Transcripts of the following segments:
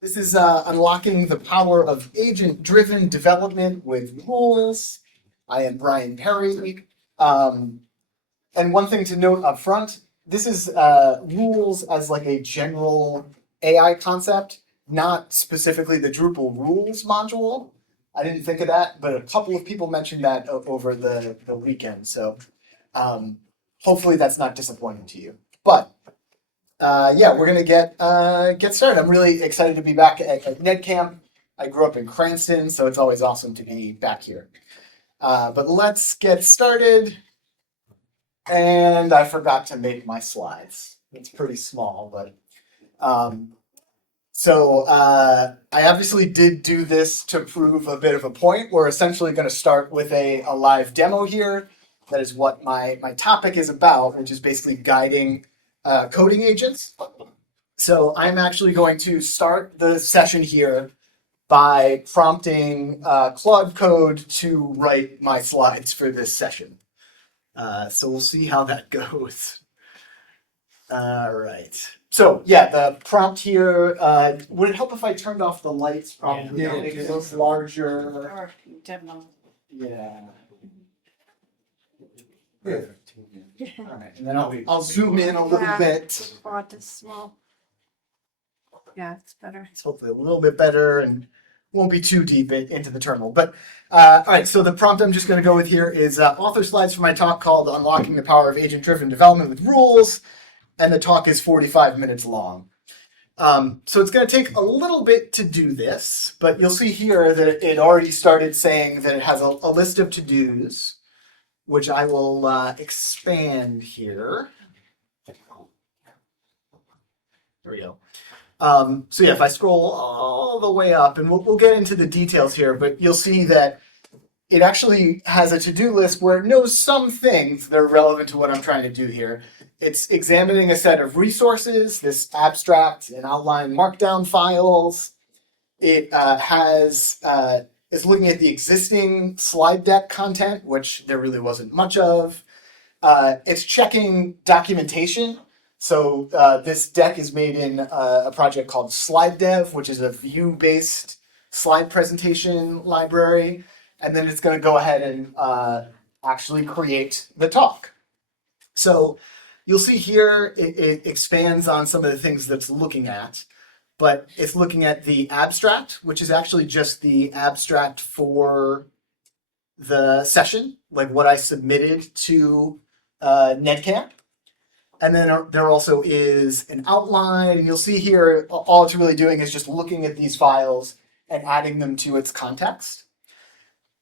This is unlocking the power of agent-driven development with rules. I am Brian Perry. And one thing to note up front, this is rules as like a general AI concept, not specifically the Drupal rules module. I didn't think of that, but a couple of people mentioned that over the weekend. So hopefully that's not disappointing to you. But yeah, we're gonna get started. I'm really excited to be back at NEDCamp. I grew up in Cranston, so it's always awesome to be back here. But let's get started. And I forgot to make my slides. It's pretty small, but so I obviously did do this to prove a bit of a point. We're essentially going to start with a live demo here. That is what my topic is about, which is basically guiding coding agents. So I'm actually going to start the session here by prompting Claude Code to write my slides for this session. So we'll see how that goes. All right. So yeah, the prompt here, would it help if I turned off the lights? Probably. Yeah. Make it look larger. Or demo. Yeah. Good. All right, and then I'll zoom in a little bit. Font is small. Yeah, it's better. It's hopefully a little bit better and won't be too deep into the terminal. But all right, so the prompt I'm just going to go with here is author slides for my talk called Unlocking the Power of Agent-Driven Development with Rules. And the talk is 45 minutes long. So it's going to take a little bit to do this, but you'll see here that it already started saying that it has a list of to-dos, which I will expand here. There we go. So yeah, if I scroll all the way up, and we'll get into the details here, but you'll see that it actually has a to-do list where it knows some things that are relevant to what I'm trying to do here. It's examining a set of resources, this abstract and outline markdown files. It is looking at the existing slide deck content, which there really wasn't much of. It's checking documentation. So this deck is made in a project called Slide Dev, which is a view-based slide presentation library. And then it's going to go ahead and actually create the talk. So you'll see here it expands on some of the things that's looking at, but it's looking at the abstract, which is actually just the abstract for the session, like what I submitted to NEDCamp. And then there also is an outline, and you'll see here all it's really doing is just looking at these files and adding them to its context.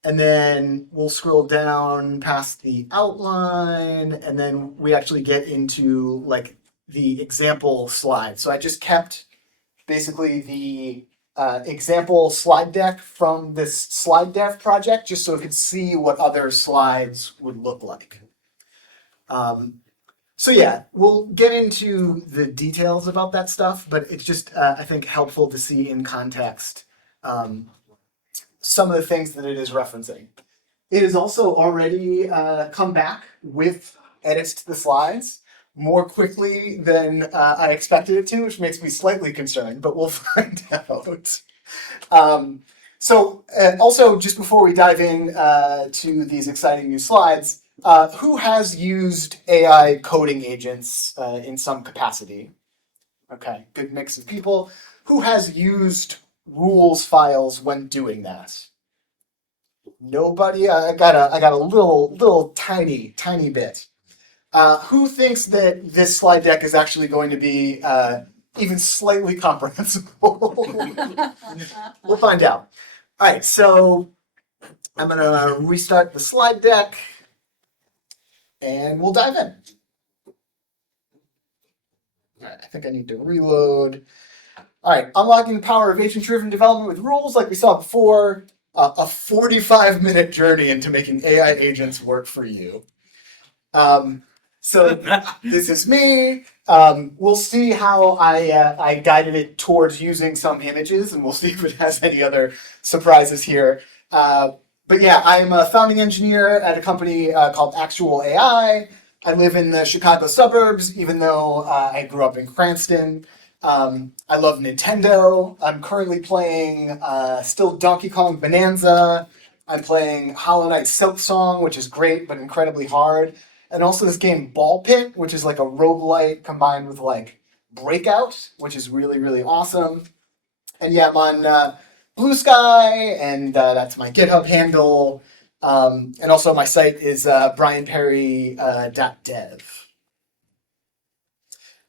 And then we'll scroll down past the outline, and then we actually get into like the example slide. So I just kept basically the example slide deck from this slide dev project, just so we could see what other slides would look like. So yeah, we'll get into the details about that stuff, but it's just, I think, helpful to see in context some of the things that it is referencing. It has also already come back with edits to the slides more quickly than I expected it to, which makes me slightly concerned, but we'll find out. So also, just before we dive in to these exciting new slides, who has used AI coding agents in some capacity? Okay, good mix of people. Who has used rules files when doing that? Nobody. I got a little tiny bit. Who thinks that this slide deck is actually going to be even slightly comprehensible? We'll find out. All right, so I'm gonna restart the slide deck, and we'll dive in. All right, I think I need to reload. All right, unlocking the power of agent-driven development with rules, like we saw before, a 45-minute journey into making AI agents work for you. So this is me. We'll see how I guided it towards using some images, and we'll see if it has any other surprises here. But yeah, I'm a founding engineer at a company called Actual AI. I live in the Chicago suburbs, even though I grew up in Cranston. I love Nintendo. I'm currently playing still Donkey Kong Bonanza. I'm playing Hollow Knight Silk Song, which is great but incredibly hard. And also this game Ball Pit, which is like a roguelite combined with like Breakout, which is really, really awesome. And yeah, I'm on Blue Sky, and that's my GitHub handle. And also my site is brianperry.dev.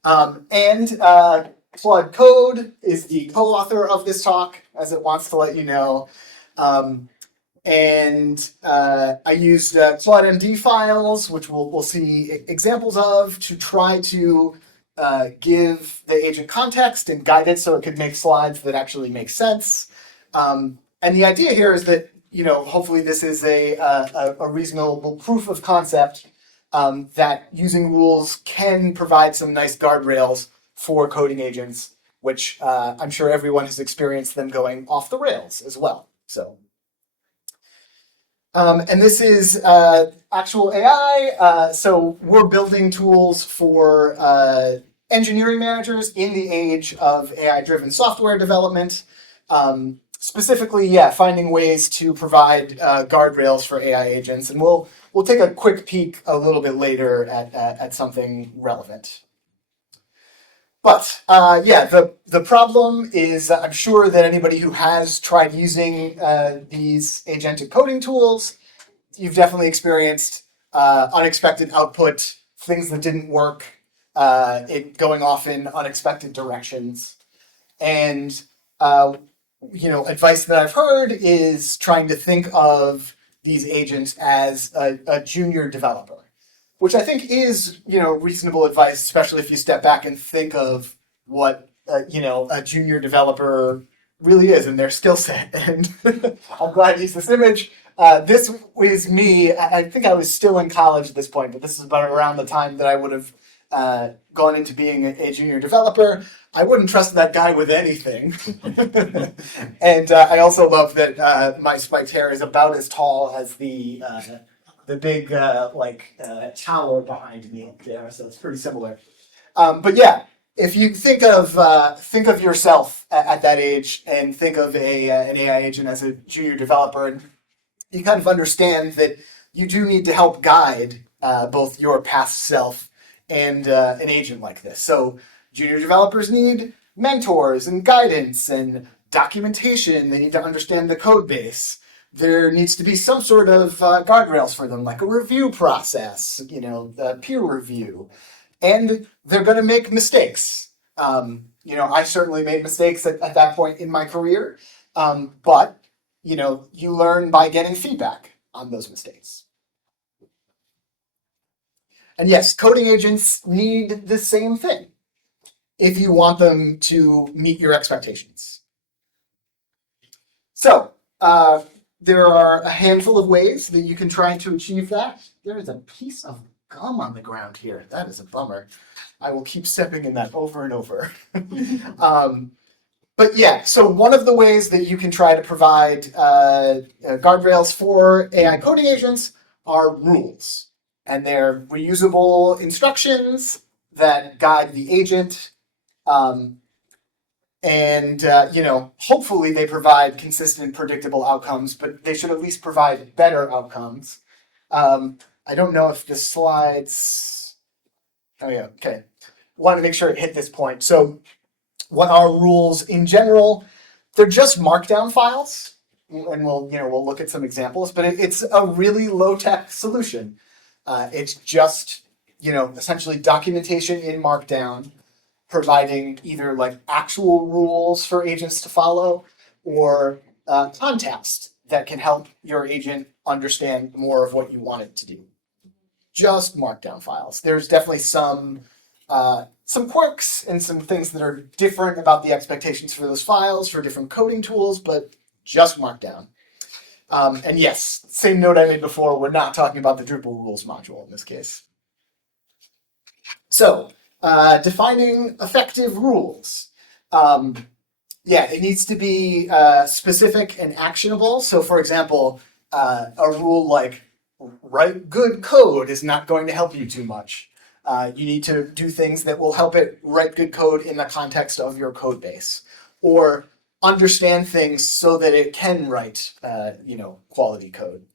And Claude Code is the co-author of this talk, as it wants to let you know. And I used ClaudeMD files, which we'll see examples of, to try to give the agent context and guide it so it could make slides that actually make sense. And the idea here is that, hopefully this is a reasonable proof of concept that using rules can provide some nice guardrails for coding agents, which I'm sure everyone has experienced them going off the rails as well. So, and this is actual AI. So we're building tools for engineering managers in the age of AI-driven software development. Specifically, finding ways to provide guardrails for AI agents, and we'll take a quick peek a little bit later at something relevant. But the problem is I'm sure that anybody who has tried using these agentic coding tools, you've definitely experienced unexpected output, things that didn't work, it going off in unexpected directions. And advice that I've heard is trying to think of these agents as a junior developer, which I think is, reasonable advice, especially if you step back and think of what, a junior developer really is and their skill set. And I'm glad to use this image. This was me. I think I was still in college at this point, but this is about around the time that I would have gone into being a junior developer. I wouldn't trust that guy with anything. And I also love that my spiked hair is about as tall as the big tower behind me there, so it's pretty similar. But yeah, if you think of yourself at that age and think of an AI agent as a junior developer, and you kind of understand that you do need to help guide both your past self and an agent like this. So junior developers need mentors and guidance and documentation. They need to understand the code base. There needs to be some sort of guardrails for them, like a review process, peer review. And they're going to make mistakes. I certainly made mistakes at that point in my career. But, you learn by getting feedback on those mistakes. And yes, coding agents need the same thing if you want them to meet your expectations. So, there are a handful of ways that you can try to achieve that. There is a piece of gum on the ground here. That is a bummer. I will keep stepping in that over and over. But yeah, so one of the ways that you can try to provide guardrails for AI coding agents are rules. And they're reusable instructions that guide the agent. Hopefully they provide consistent, predictable outcomes, but they should at least provide better outcomes. I don't know if the slides... Oh yeah, okay. Want to make sure it hit this point. So what are rules in general? They're just markdown files, and we'll look at some examples, but it's a really low-tech solution. It's just, essentially documentation in Markdown, providing either like actual rules for agents to follow or context that can help your agent understand more of what you want it to do. Just Markdown files. There's definitely some quirks and some things that are different about the expectations for those files for different coding tools, but just Markdown. And yes, same note I made before, we're not talking about the Drupal rules module in this case. So, defining effective rules. It needs to be specific and actionable. So for example, a rule like write good code is not going to help you too much. You need to do things that will help it write good code in the context of your code base, or understand things so that it can write, quality code.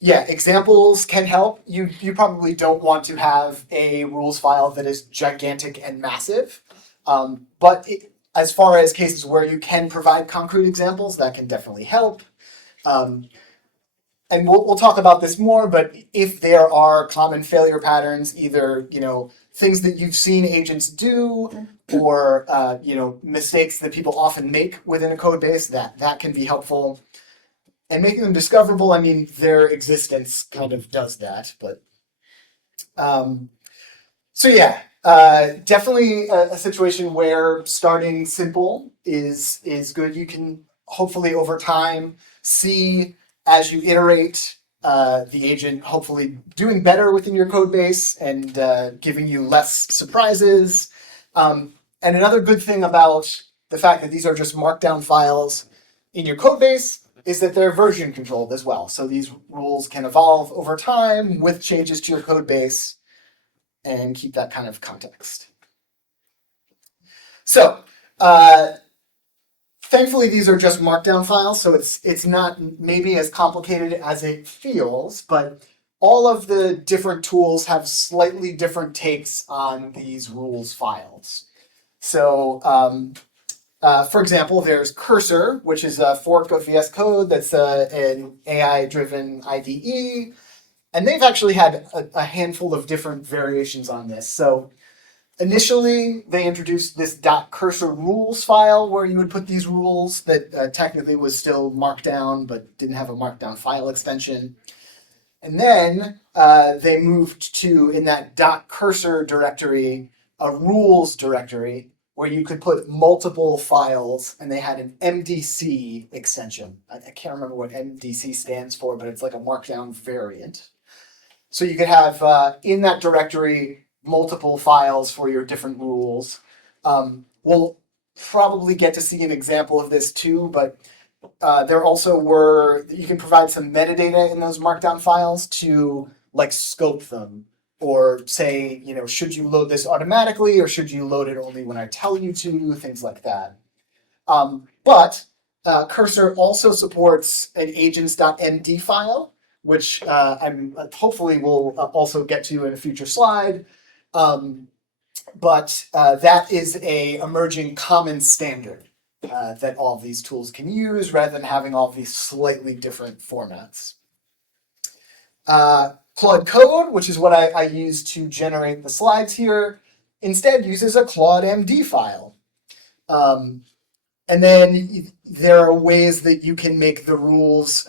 Examples can help. You probably don't want to have a rules file that is gigantic and massive, but as far as cases where you can provide concrete examples, that can definitely help. And we'll talk about this more, but if there are common failure patterns, either things that you've seen agents do, or mistakes that people often make within a code base, that can be helpful. And making them discoverable, I mean, their existence kind of does that, but definitely a situation where starting simple is good. You can hopefully over time see, as you iterate, the agent hopefully doing better within your code base and giving you less surprises. And another good thing about the fact that these are just markdown files in your code base is that they're version controlled as well. So these rules can evolve over time with changes to your code base and keep that kind of context. So, thankfully, these are just markdown files, so it's not maybe as complicated as it feels, but all of the different tools have slightly different takes on these rules files. So, for example, there's Cursor, which is a fork of VS Code that's an AI-driven IDE, and they've actually had a handful of different variations on this. So initially, they introduced this .cursor rules file where you would put these rules that technically was still markdown but didn't have a markdown file extension. And then they moved to, in that .cursor directory, a rules directory where you could put multiple files, and they had an MDC extension. I can't remember what MDC stands for, but it's like a markdown variant. So you could have, in that directory, multiple files for your different rules. We'll probably get to see an example of this too, but there also you can provide some metadata in those markdown files to scope them, or say, should you load this automatically, or should you load it only when I tell you to, things like that. But Cursor also supports an agents.md file, which I'm hopefully will also get to in a future slide. But that is a emerging common standard that all of these tools can use, rather than having all of these slightly different formats. Claude Code, which is what I use to generate the slides here, instead uses a Claude MD file. And then there are ways that you can make the rules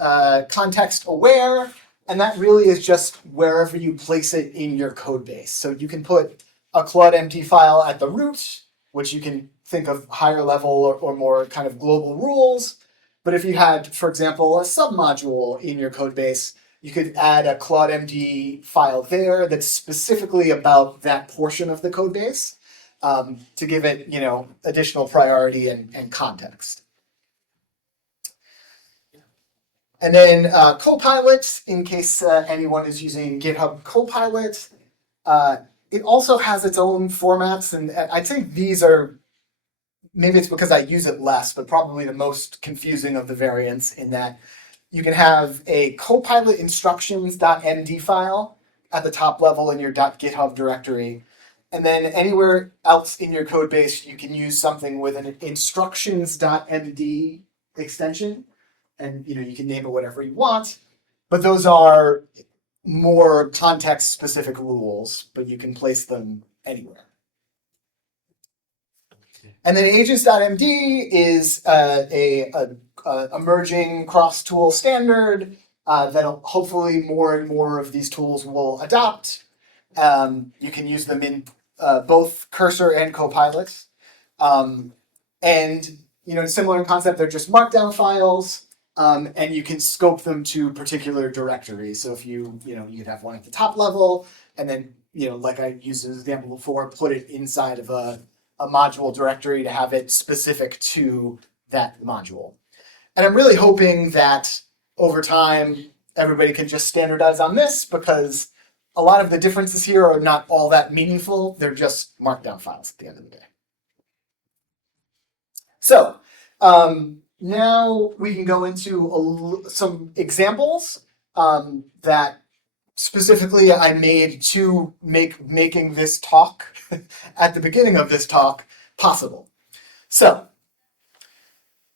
context aware, and that really is just wherever you place it in your code base. So you can put a Claude MD file at the root, which you can think of higher level or more kind of global rules. But if you had, for example, a submodule in your code base, you could add a Claude MD file there that's specifically about that portion of the code base to give it, additional priority and context. And then Copilot, in case anyone is using GitHub Copilot, it also has its own formats, and I think these are, maybe it's because I use it less, but probably the most confusing of the variants, in that you can have a Copilot instructions.md file at the top level in your .github directory. And then anywhere else in your code base, you can use something with an instructions.md extension. And you can name it whatever you want. But those are more context-specific rules, but you can place them anywhere. And then agents.md is a emerging cross-tool standard that hopefully more and more of these tools will adopt. You can use them in both Cursor and Copilot. And similar in concept, they're just markdown files. And you can scope them to particular directories. So if you could have one at the top level, and then, like I used as an example before, put it inside of a module directory to have it specific to that module. And I'm really hoping that over time, everybody can just standardize on this, because a lot of the differences here are not all that meaningful. They're just markdown files at the end of the day. So now we can go into some examples that specifically I made to making this talk at the beginning of this talk possible. So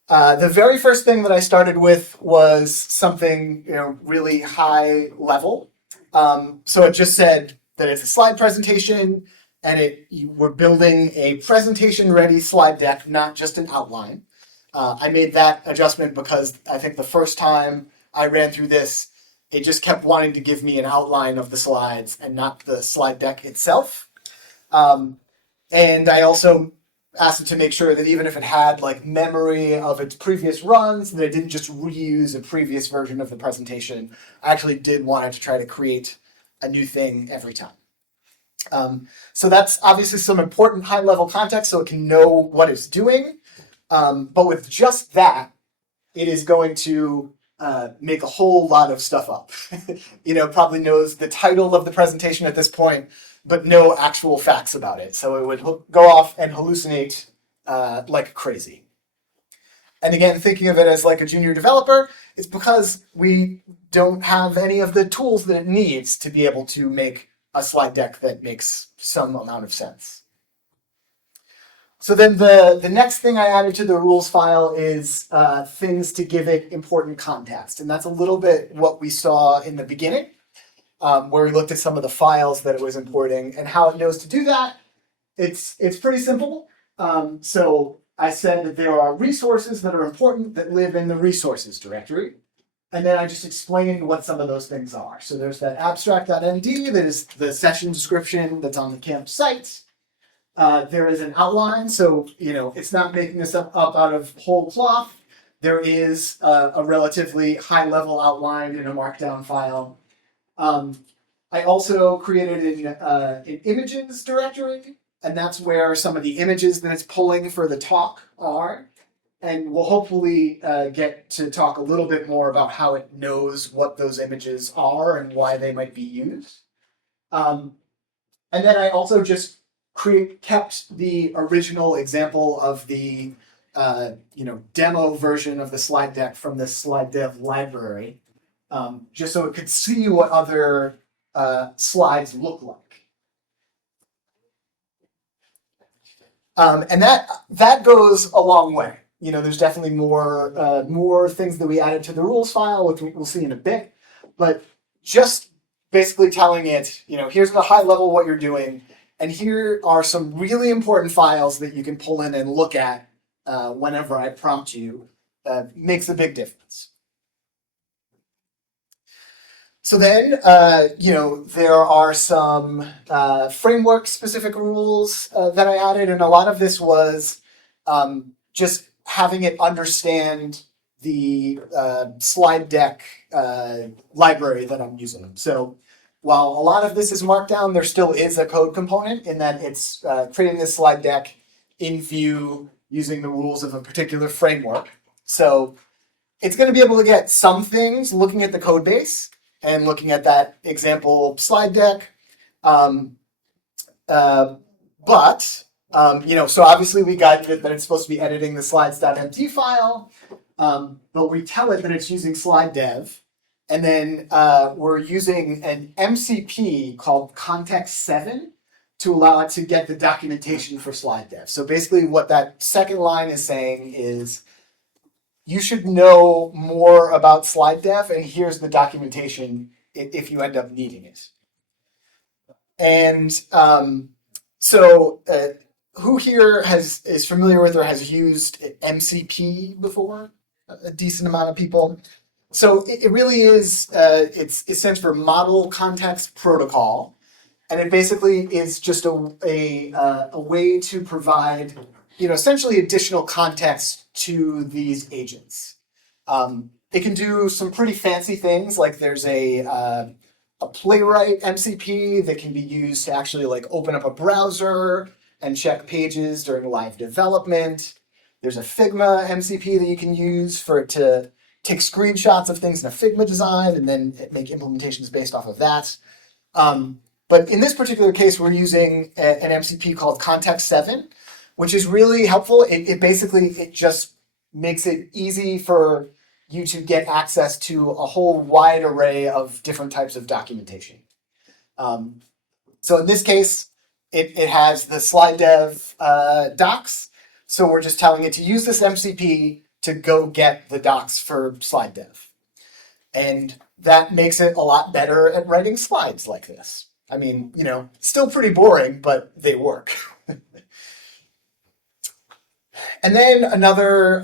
the very first thing that I started with was something really high level. So it just said that it's a slide presentation, and we're building a presentation-ready slide deck, not just an outline. I made that adjustment because I think the first time I ran through this, it just kept wanting to give me an outline of the slides and not the slide deck itself. And I also asked it to make sure that even if it had like memory of its previous runs, that it didn't just reuse a previous version of the presentation. I actually did want it to try to create a new thing every time. So that's obviously some important high-level context so it can know what it's doing. But with just that, it is going to make a whole lot of stuff up. Probably knows the title of the presentation at this point, but no actual facts about it. So it would go off and hallucinate like crazy. And again, thinking of it as like a junior developer, it's because we don't have any of the tools that it needs to be able to make a slide deck that makes some amount of sense. So then the next thing I added to the rules file is things to give it important context. And that's a little bit what we saw in the beginning, where we looked at some of the files that it was importing and how it knows to do that. It's pretty simple. So I said that there are resources that are important that live in the resources directory. And then I just explained what some of those things are. So there's that abstract.md that is the session description that's on the camp site. There is an outline, so it's not making this up out of whole cloth. There is a relatively high-level outline in a markdown file. I also created an images directory, and that's where some of the images that it's pulling for the talk are. And we'll hopefully get to talk a little bit more about how it knows what those images are and why they might be used. And then I also just kept the original example of the demo version of the slide deck from the slide dev library, just so it could see what other slides look like. And that goes a long way. There's definitely more things that we added to the rules file, which we'll see in a bit. But just basically telling it, here's at a high level what you're doing, and here are some really important files that you can pull in and look at whenever I prompt you, makes a big difference. So then, there are some framework-specific rules that I added, and a lot of this was just having it understand the slide deck library that I'm using. So while a lot of this is Markdown, there still is a code component in that it's creating this slide deck in Vue using the rules of a particular framework. So it's going to be able to get some things looking at the code base and looking at that example slide deck. So obviously we guided it that it's supposed to be editing the slides.mt file, but we tell it that it's using slide dev, and then we're using an MCP called context7 to allow it to get the documentation for slide dev. So basically what that second line is saying is, you should know more about slide dev, and here's the documentation if you end up needing it. And who here is familiar with or has used MCP before? A decent amount of people. So it really is, it stands for Model Context Protocol. And it basically is just a way to provide, essentially additional context to these agents. It can do some pretty fancy things, like there's a Playwright MCP that can be used to actually open up a browser and check pages during live development. There's a Figma MCP that you can use for it to take screenshots of things in a Figma design and then make implementations based off of that. But in this particular case, we're using an MCP called Context 7, which is really helpful. It just makes it easy for you to get access to a whole wide array of different types of documentation. So in this case, it has the slide dev docs. So we're just telling it to use this MCP to go get the docs for slide dev. And that makes it a lot better at writing slides like this. I mean, still pretty boring, but they work. And then another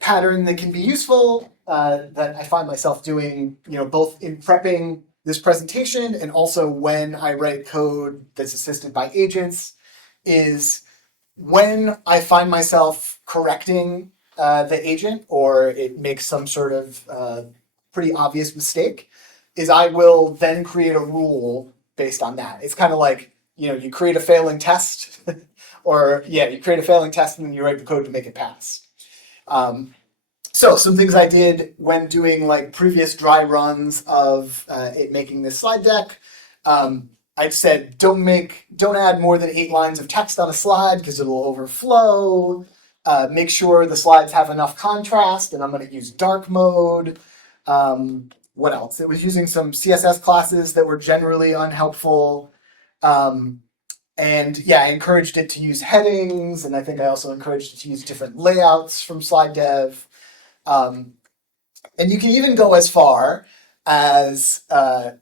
pattern that can be useful that I find myself doing, both in prepping this presentation and also when I write code that's assisted by agents, is when I find myself correcting the agent or it makes some sort of pretty obvious mistake, is I will then create a rule based on that. It's kind of like, you create a failing test you create a failing test and then you write the code to make it pass. So some things I did when doing like previous dry runs of it making this slide deck. I said, don't add more than 8 lines of text on a slide because it'll overflow. Make sure the slides have enough contrast, and I'm going to use dark mode. What else? It was using some CSS classes that were generally unhelpful. And yeah, I encouraged it to use headings, and I think I also encouraged it to use different layouts from slide dev. And you can even go as far as you're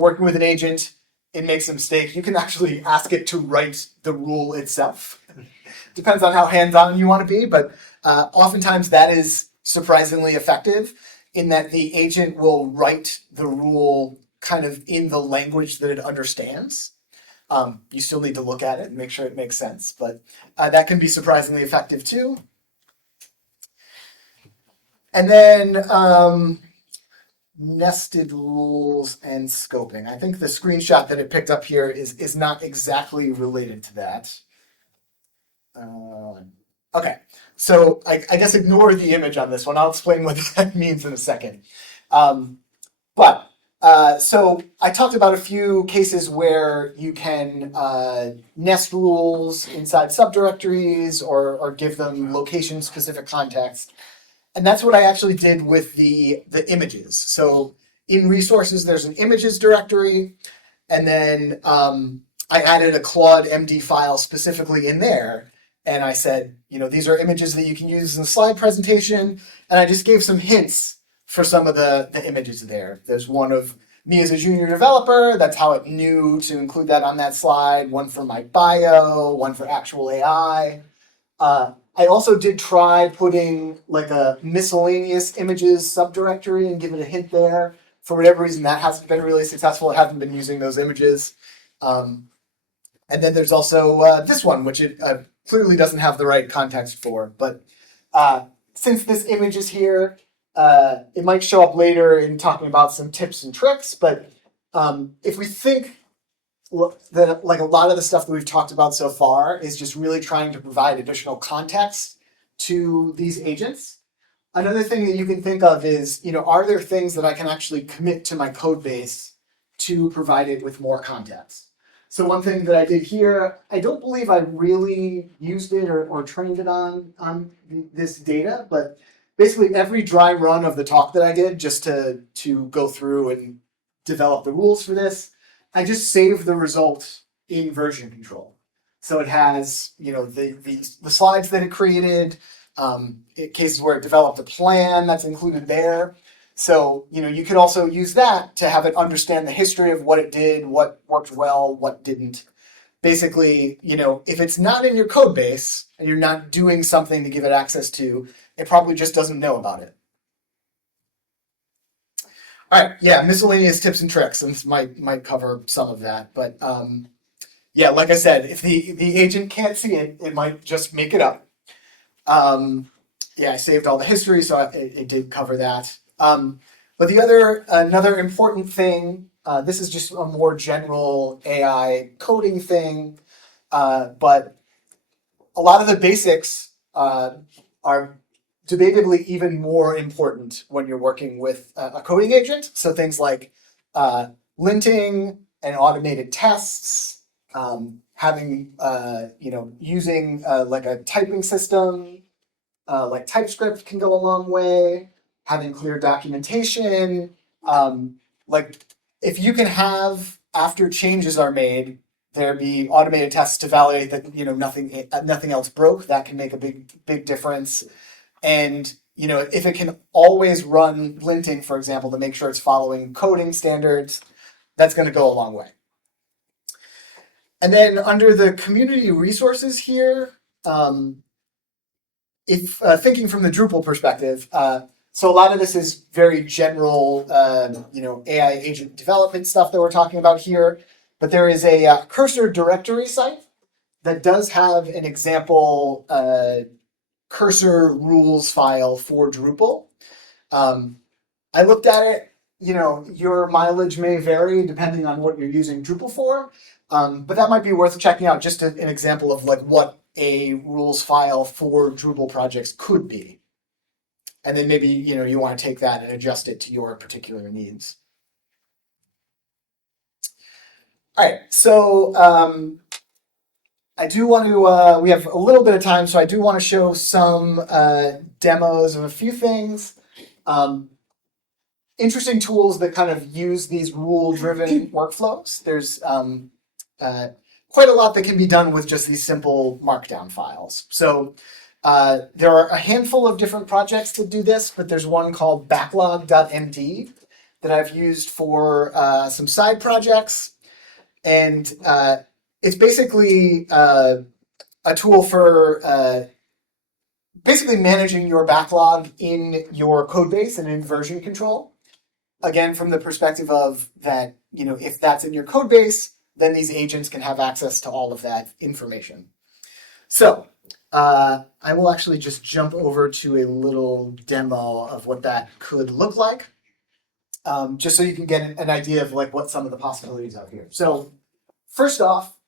working with an agent, it makes a mistake, you can actually ask it to write the rule itself. Depends on how hands-on you want to be, but oftentimes that is surprisingly effective in that the agent will write the rule kind of in the language that it understands. You still need to look at it and make sure it makes sense, but that can be surprisingly effective too. And then nested rules and scoping. I think the screenshot that it picked up here is not exactly related to that. Okay, so I guess ignore the image on this one. I'll explain what that means in a second. So I talked about a few cases where you can nest rules inside subdirectories or give them location-specific context. And that's what I actually did with the images. So in resources, there's an images directory. And then I added a Claude MD file specifically in there. And I said, these are images that you can use in the slide presentation. And I just gave some hints for some of the images there. There's one of me as a junior developer. That's how it knew to include that on that slide. One for my bio, one for actual AI. I also did try putting like a miscellaneous images subdirectory and give it a hint there. For whatever reason, that hasn't been really successful. I haven't been using those images. And then there's also this one, which it clearly doesn't have the right context for. But since this image is here, it might show up later in talking about some tips and tricks. But if we think that like a lot of the stuff that we've talked about so far is just really trying to provide additional context to these agents. Another thing that you can think of is, are there things that I can actually commit to my code base to provide it with more context? So one thing that I did here, I don't believe I really used it or trained it on this data, but basically every dry run of the talk that I did just to go through and develop the rules for this, I just saved the result in version control. So it has, the slides that it created, in cases where it developed a plan that's included there. So, you could also use that to have it understand the history of what it did, what worked well, what didn't. Basically, if it's not in your code base and you're not doing something to give it access to, it probably just doesn't know about it. All right, yeah, miscellaneous tips and tricks, and this might cover some of that, but yeah, like I said, if the agent can't see it, it might just make it up. Yeah, I saved all the history, so it did cover that. But another important thing, this is just a more general AI coding thing, but a lot of the basics are debatably even more important when you're working with a coding agent. So things like linting and automated tests, having using like a typing system like TypeScript can go a long way. Having clear documentation, like if you can have after changes are made, there be automated tests to validate that nothing else broke. That can make a big difference. And if it can always run linting, for example, to make sure it's following coding standards, that's going to go a long way. And then under the community resources here, if thinking from the Drupal perspective, so a lot of this is very general, AI agent development stuff that we're talking about here. But there is a cursor directory site that does have an example cursor rules file for Drupal. I looked at it. Your mileage may vary depending on what you're using Drupal for, but that might be worth checking out. Just an example of like what a rules file for Drupal projects could be. And then maybe, you want to take that and adjust it to your particular needs. All right, so I do want to, we have a little bit of time, so I do want to show some demos of a few things. Interesting tools that kind of use these rule-driven workflows. There's quite a lot that can be done with just these simple markdown files. So there are a handful of different projects that do this, but there's one called backlog.md that I've used for some side projects. And it's basically a tool for basically managing your backlog in your code base and in version control. Again, from the perspective of that, if that's in your code base, then these agents can have access to all of that information. So I will actually just jump over to a little demo of what that could look like, just so you can get an idea of like what some of the possibilities are here. So first off,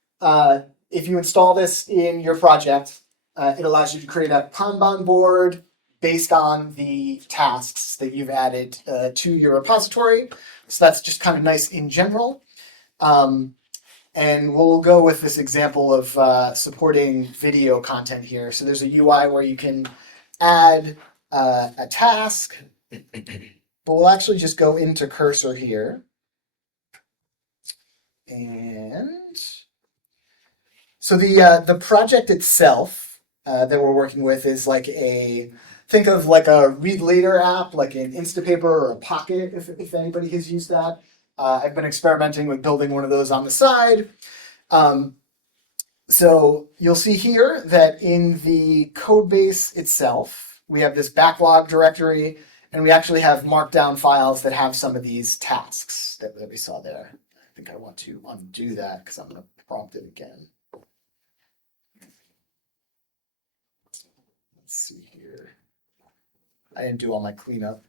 if you install this in your project, it allows you to create a Kanban board based on the tasks that you've added to your repository. So that's just kind of nice in general. And we'll go with this example of supporting video content here. So there's a UI where you can add a task, but we'll actually just go into Cursor here. And so the project itself that we're working with is like think of like a read later app, like an Instapaper or a Pocket, if anybody has used that. I've been experimenting with building one of those on the side. So you'll see here that in the code base itself, we have this backlog directory, and we actually have markdown files that have some of these tasks that we saw there. I think I want to undo that because I'm going to prompt it again. Let's see here. I didn't do all my cleanup.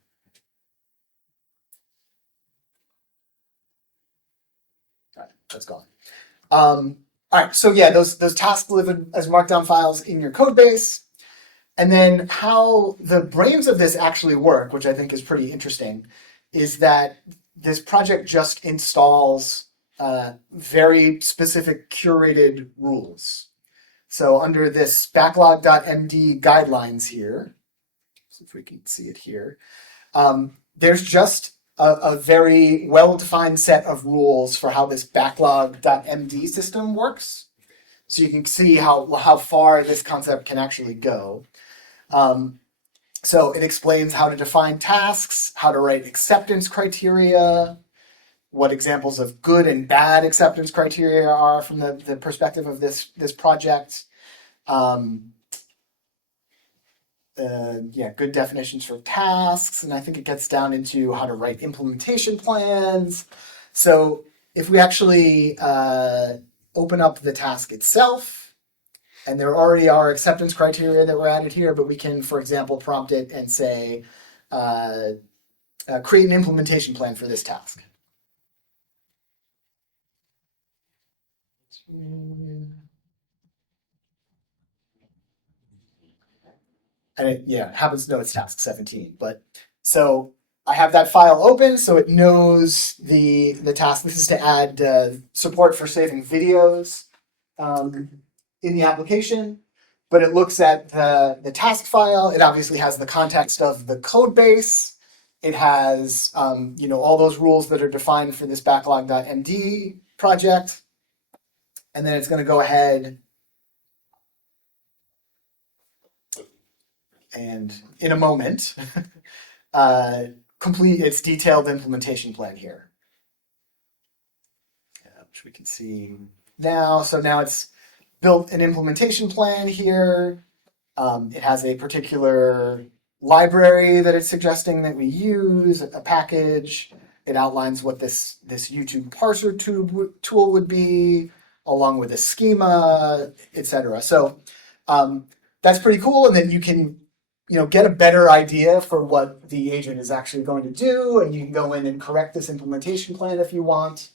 All right, that's gone. All right, so yeah, those tasks live as markdown files in your code base. And then how the brains of this actually work, which I think is pretty interesting, is that this project just installs very specific curated rules. So under this backlog.md guidelines here, see if we can see it here, there's just a very well-defined set of rules for how this backlog.md system works. So you can see how far this concept can actually go. So it explains how to define tasks, how to write acceptance criteria, what examples of good and bad acceptance criteria are from the perspective of this project. Good definitions for tasks, and I think it gets down into how to write implementation plans. So if we actually open up the task itself, and there already are acceptance criteria that were added here, but we can, for example, prompt it and say, create an implementation plan for this task. and it happens to know it's task 17. But so I have that file open, so it knows the task. This is to add support for saving videos in the application. But it looks at the task file. It obviously has the context of the code base. It has all those rules that are defined for this backlog.md project. And then it's going to go ahead and in a moment complete its detailed implementation plan here, which we can see now. So now it's built an implementation plan here. It has a particular library that it's suggesting that we use, a package. It outlines what this YouTube parser tool would be, along with a schema, etc. So that's pretty cool, and then you can get a better idea for what the agent is actually going to do, and you can go in and correct this implementation plan if you want.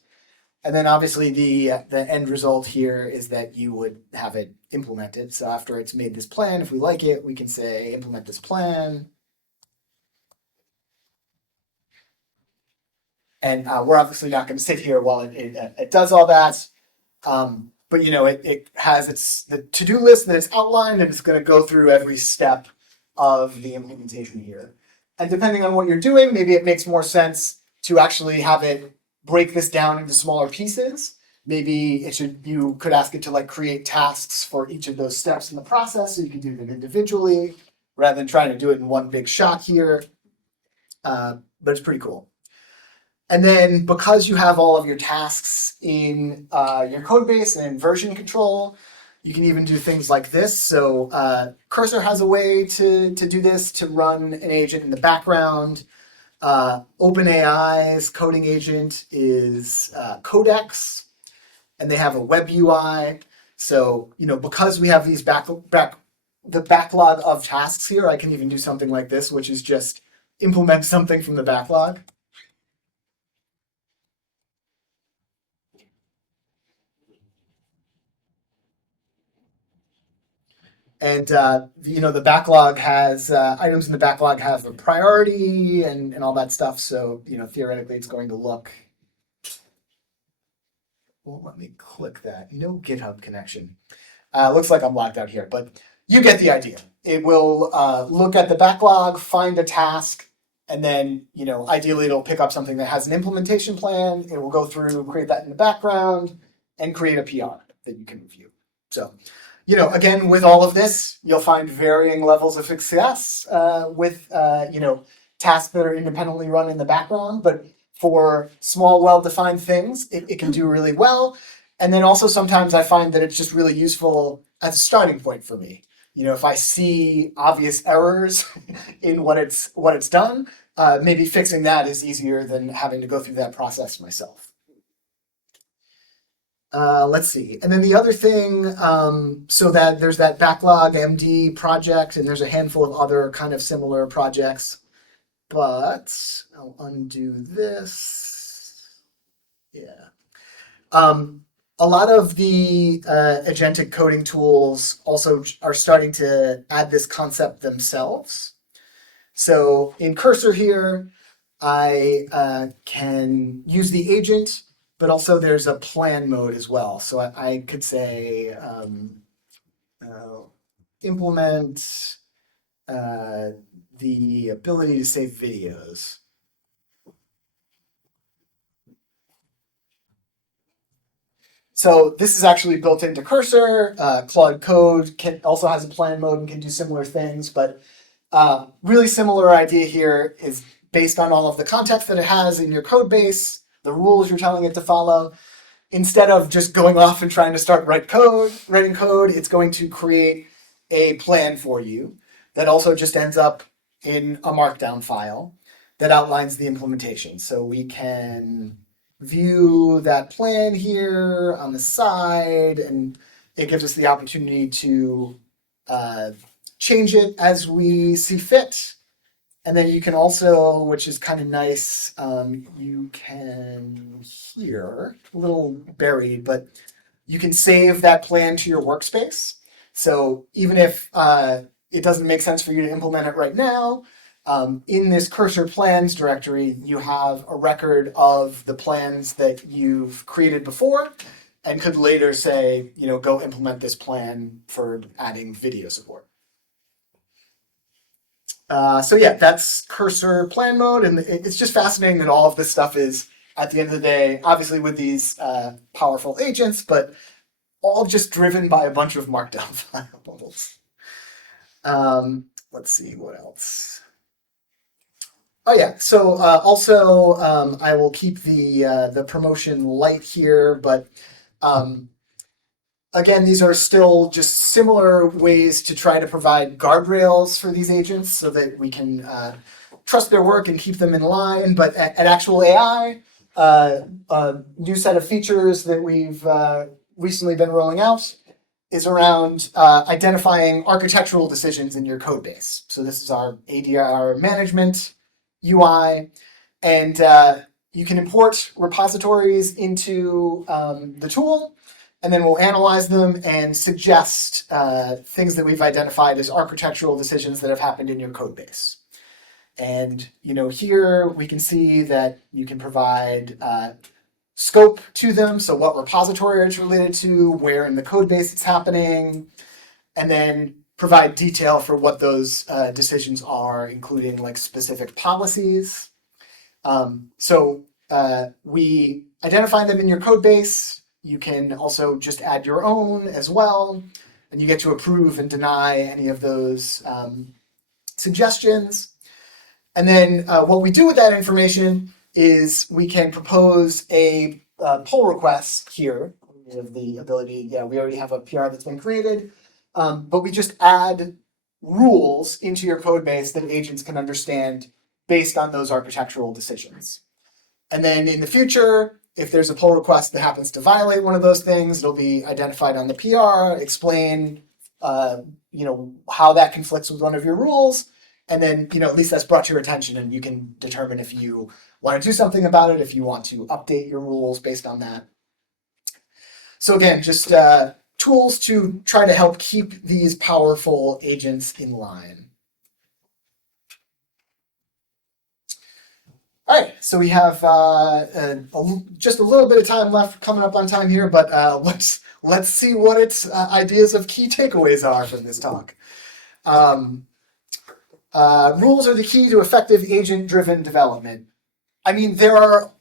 And then obviously the end result here is that you would have it implemented. So after it's made this plan, if we like it, we can say implement this plan. And we're obviously not going to sit here while it does all that. But it has the to-do list that it's outlined, and it's going to go through every step of the implementation here. And depending on what you're doing, maybe it makes more sense to actually have it break this down into smaller pieces. Maybe you could ask it to create tasks for each of those steps in the process, so you can do them individually rather than trying to do it in one big shot here. But it's pretty cool. And then because you have all of your tasks in your code base and in version control, you can even do things like this. So Cursor has a way to do this, to run an agent in the background. OpenAI's coding agent is Codex, and they have a web UI. So because we have these the backlog of tasks here, I can even do something like this, which is just implement something from the backlog. And the backlog has items in the backlog have a priority and all that stuff. So theoretically, it's going to look. Won't let me click that. No GitHub connection. Looks like I'm locked out here, but you get the idea. It will look at the backlog, find a task, and then ideally it'll pick up something that has an implementation plan. It will go through, create that in the background, and create a PR that you can review. So. Again, with all of this, you'll find varying levels of success with, tasks that are independently run in the background. But for small, well-defined things, it can do really well. And then also sometimes I find that it's just really useful as a starting point for me. If I see obvious errors in what it's done, maybe fixing that is easier than having to go through that process myself. Let's see. And then the other thing, so that there's that backlog MD project, and there's a handful of other kind of similar projects. But I'll undo this. Yeah. A lot of the agentic coding tools also are starting to add this concept themselves. So in Cursor here, I can use the agent, but also there's a plan mode as well. So I could say implement the ability to save videos. So this is actually built into Cursor. Claude Code also has a plan mode and can do similar things, but really similar idea here is based on all of the context that it has in your code base, the rules you're telling it to follow. Instead of just going off and trying to start writing code, it's going to create a plan for you that also just ends up in a markdown file that outlines the implementation. So we can view that plan here on the side, and it gives us the opportunity to change it as we see fit. And then you can also, which is kind of nice, you can here, a little buried, but you can save that plan to your workspace. So even if it doesn't make sense for you to implement it right now, in this cursor plans directory, you have a record of the plans that you've created before and could later say, go implement this plan for adding video support. So yeah, that's cursor plan mode. And it's just fascinating that all of this stuff is, at the end of the day, obviously with these powerful agents, but all just driven by a bunch of markdown files. Let's see, what else? Oh yeah, so also I will keep the promotion light here, but again, these are still just similar ways to try to provide guardrails for these agents so that we can trust their work and keep them in line. But at Actual AI, a new set of features that we've recently been rolling out is around identifying architectural decisions in your code base. So this is our ADR management UI, and you can import repositories into the tool, and then we'll analyze them and suggest things that we've identified as architectural decisions that have happened in your code base. And here we can see that you can provide scope to them, so what repository it's related to, where in the code base it's happening, and then provide detail for what those decisions are, including like specific policies. So we identify them in your code base. You can also just add your own as well, and you get to approve and deny any of those suggestions. And then what we do with that information is we can propose a pull request here. We have the ability, we already have a PR that's been created, but we just add rules into your code base that agents can understand based on those architectural decisions. And then in the future, if there's a pull request that happens to violate one of those things, it'll be identified on the PR, explain how that conflicts with one of your rules, and then at least that's brought to your attention, and you can determine if you want to do something about it, if you want to update your rules based on that. So again, just tools to try to help keep these powerful agents in line. All right, so we have just a little bit of time left, coming up on time here, but let's see what its ideas of key takeaways are from this talk. Rules are the key to effective agent-driven development. I mean, there are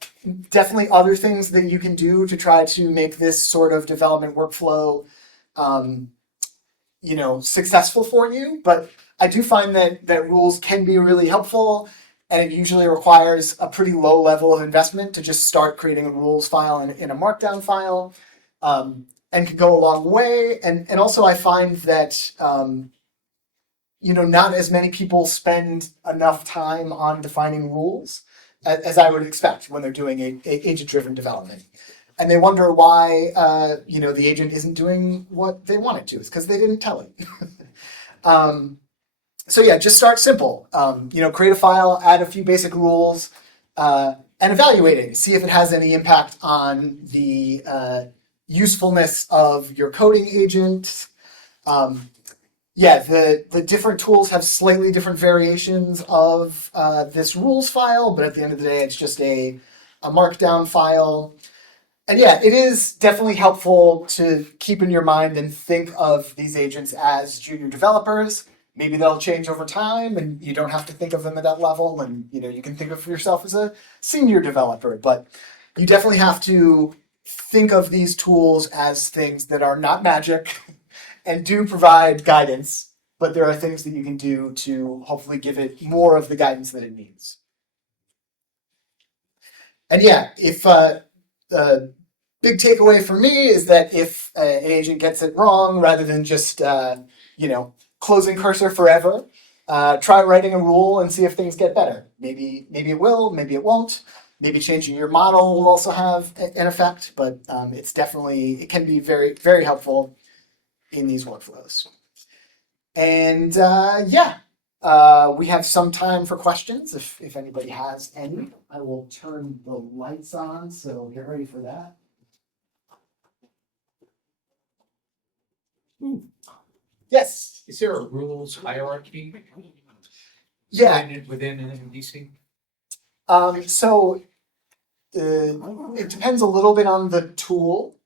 definitely other things that you can do to try to make this sort of development workflow, successful for you. But I do find that rules can be really helpful, and it usually requires a pretty low level of investment to just start creating a rules file in a markdown file, and can go a long way. And also I find that not as many people spend enough time on defining rules as I would expect when they're doing agent-driven development. And they wonder why, the agent isn't doing what they want it to. It's because they didn't tell it. So yeah, just start simple. Create a file, add a few basic rules, and evaluate it. See if it has any impact on the usefulness of your coding agent. The different tools have slightly different variations of this rules file, but at the end of the day, it's just a markdown file. And yeah, it is definitely helpful to keep in your mind and think of these agents as junior developers. Maybe they'll change over time and you don't have to think of them at that level, and you can think of yourself as a senior developer, but you definitely have to think of these tools as things that are not magic and do provide guidance, but there are things that you can do to hopefully give it more of the guidance that it needs. And yeah, if big takeaway for me is that if an agent gets it wrong, rather than just closing cursor forever, try writing a rule and see if things get better. Maybe it will, maybe it won't. Maybe changing your model will also have an effect, but it can be very, very helpful in these workflows. And we have some time for questions if anybody has any. I will turn the lights on, so get ready for that. Yes. Is there a rules hierarchy Yeah. within an NDC? So it depends a little bit on the tool,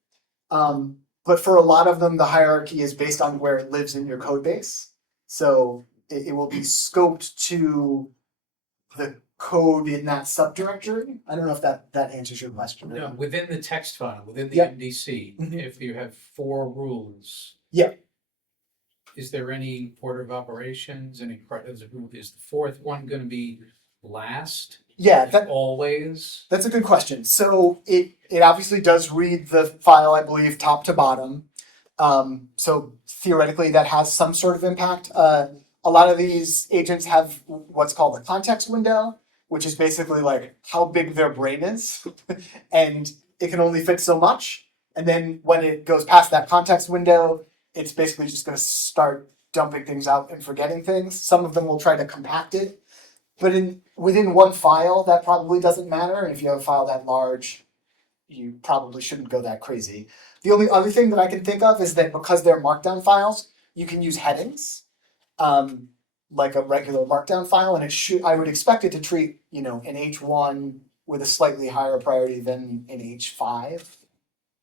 but for a lot of them, the hierarchy is based on where it lives in your code base. So it will be scoped to the code in that subdirectory. I don't know if that answers your question. No, within the text file, within the Yep. MDC, Mhm. if you have 4 rules. Yeah. Is there any order of operations, is the 4th one gonna be last? Yeah, Always? that's a good question. So it obviously does read the file, I believe, top to bottom. So theoretically, that has some sort of impact. A lot of these agents have what's called a context window, which is basically like how big their brain is, and it can only fit so much. And then when it goes past that context window, it's basically just going to start dumping things out and forgetting things. Some of them will try to compact it, but within one file, that probably doesn't matter. And if you have a file that large, you probably shouldn't go that crazy. The only other thing that I can think of is that because they're markdown files, you can use headings, like a regular markdown file, and I would expect it to treat, an H1 with a slightly higher priority than an H5,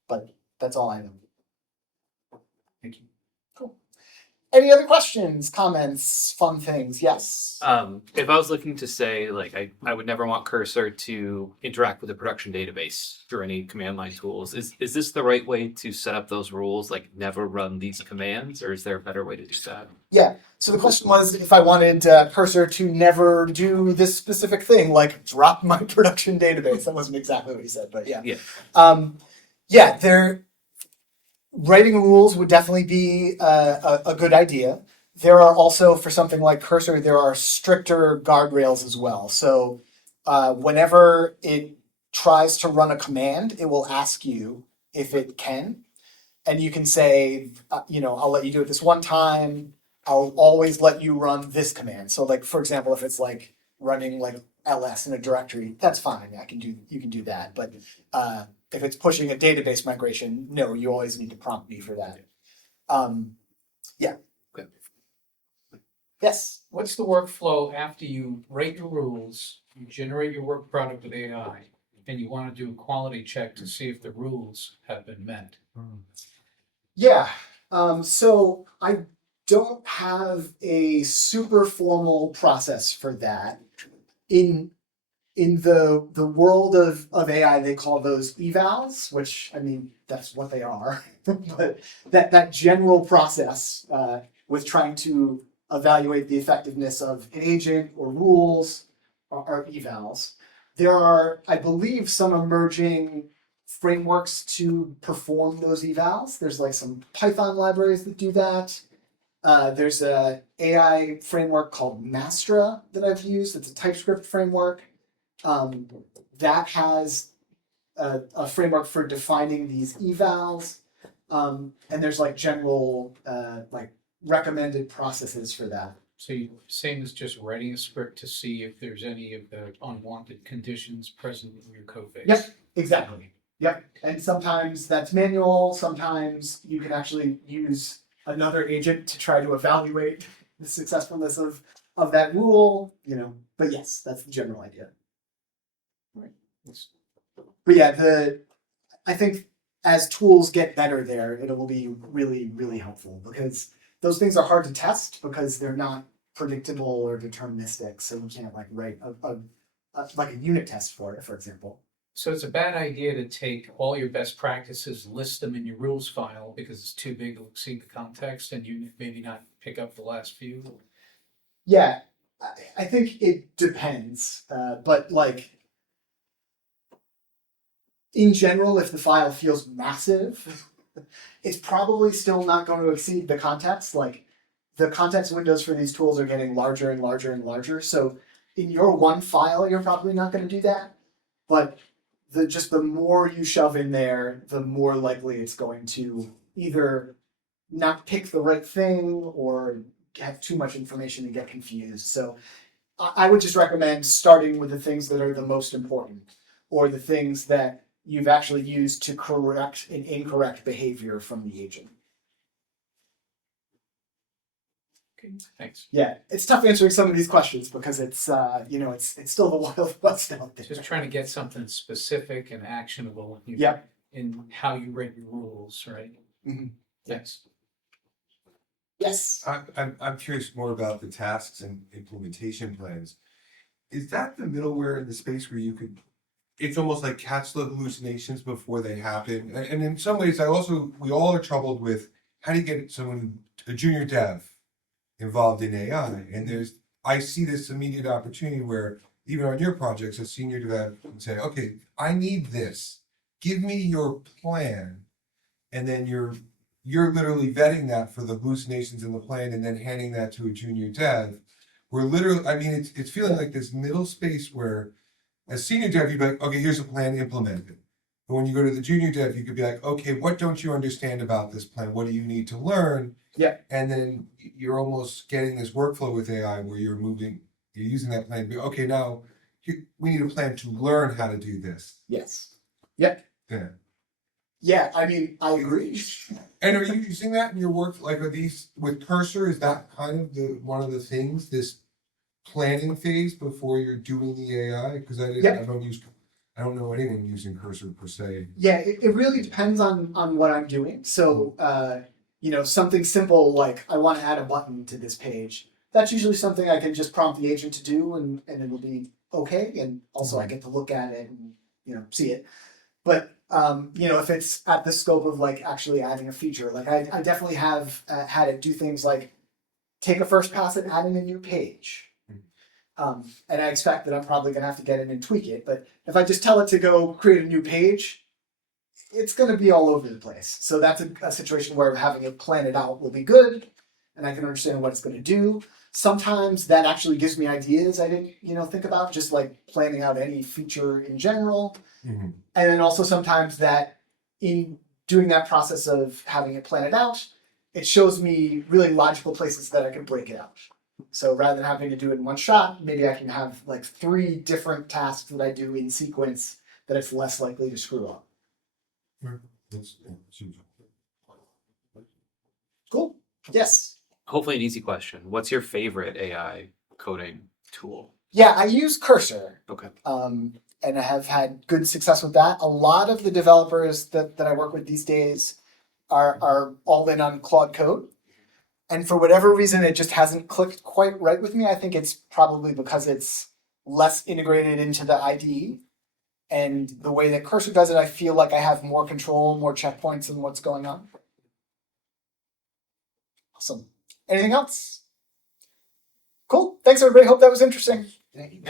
but that's all I know. Thank you. Cool. Any other questions, comments, fun things? Yes. If I was looking to say, like, I would never want Cursor to interact with a production database through any command line tools. Is this the right way to set up those rules? Like, never run these commands, or is there a better way to do that? Yeah. So the question was if I wanted Cursor to never do this specific thing, like drop my production database. That wasn't exactly what he said, but yeah. Yeah. Writing rules would definitely be a good idea. There are also, for something like Cursor, there are stricter guardrails as well. So whenever it tries to run a command, it will ask you if it can. And you can say, I'll let you do it this one time. I'll always let you run this command. So like, for example, if it's like running like ls in a directory, that's fine. You can do that. But if it's pushing a database migration, no, you always need to prompt me for that. Yeah. Okay. Yes. What's the workflow after you write your rules, you generate your work product with AI, and you want to do a quality check to see if the rules have been met? Yeah. So I don't have a super formal process for that. In the world of AI, they call those evals, which, I mean, that's what they are. But that general process with trying to evaluate the effectiveness of an agent or rules are evals. There are, I believe, some emerging frameworks to perform those evals. There's like some Python libraries that do that. There's a AI framework called Mastra that I've used. It's a TypeScript framework. That has a framework for defining these evals. And there's like general like recommended processes for that. So same as just writing a script to see if there's any of the unwanted conditions present in your code base. Yep, exactly. Yep. And sometimes that's manual. Sometimes you can actually use another agent to try to evaluate the successfulness of that rule, But yes, that's the general idea. Right. But yeah, I think as tools get better there, it will be really, really helpful because those things are hard to test because they're not predictable or deterministic. So you can't like write a unit test for it, for example. So it's a bad idea to take all your best practices, list them in your rules file because it's too big to exceed the context and you maybe not pick up the last few. Yeah, I think it depends. But like in general, if the file feels massive, it's probably still not going to exceed the context. Like the context windows for these tools are getting larger and larger and larger. So in your one file, you're probably not going to do that. But the more you shove in there, the more likely it's going to either not pick the right thing or have too much information and get confused. So I would just recommend starting with the things that are the most important or the things that you've actually used to correct an incorrect behavior from the agent. Okay, thanks. Yeah, it's tough answering some of these questions because it's it's still the Wild West out there. Just trying to get something specific and actionable. Yep. In how you write your rules, right? Mhm. Thanks. Yes. I'm curious more about the tasks and implementation plans. Is that the middleware in the space where you could, it's almost like catch the hallucinations before they happen? And in some ways, we all are troubled with how do you get someone, a junior dev, involved in AI? And I see this immediate opportunity where even on your projects, a senior dev can say, okay, I need this. Give me your plan. And then you're literally vetting that for the hallucinations in the plan and then handing that to a junior dev. We're literally, I mean, it's feeling like this middle space where as senior dev, you'd be like, okay, here's a plan, implement it. But when you go to the junior dev, you could be like, okay, what don't you understand about this plan? What do you need to learn? Yeah. And then you're almost getting this workflow with AI where you're using that plan to be, okay, now we need a plan to learn how to do this. Yes. Yep. Yeah. Yeah, I mean, I agree. And are you using that in your work? Like, are these with Cursor? Is that kind of one of the things, this planning phase before you're doing the AI? Because I don't know anyone using Cursor per se. Yeah, it really depends on what I'm doing. So, something simple like I want to add a button to this page. That's usually something I can just prompt the agent to do, and it'll be okay. And also, I get to look at it and see it. But if it's at the scope of like actually adding a feature, like I definitely have had it do things like take a first pass at adding a new page. And I expect that I'm probably going to have to get in and tweak it. But if I just tell it to go create a new page, it's going to be all over the place. So that's a situation where having it plan it out will be good. And I can understand what it's going to do. Sometimes that actually gives me ideas I didn't, think about, just like planning out any feature in general. Mm-hmm. And then also sometimes that in doing that process of having it plan it out, it shows me really logical places that I can break it out. So rather than having to do it in one shot, maybe I can have like 3 different tasks that I do in sequence that it's less likely to screw up. Cool. Yes. Hopefully an easy question. What's your favorite AI coding tool? Yeah, I use Cursor. Okay. And I have had good success with that. A lot of the developers that I work with these days are all in on Claude Code. And for whatever reason, it just hasn't clicked quite right with me. I think it's probably because it's less integrated into the IDE. And the way that Cursor does it, I feel like I have more control, more checkpoints in what's going on. Awesome. Anything else? Cool. Thanks, everybody. Hope that was interesting. Thank you.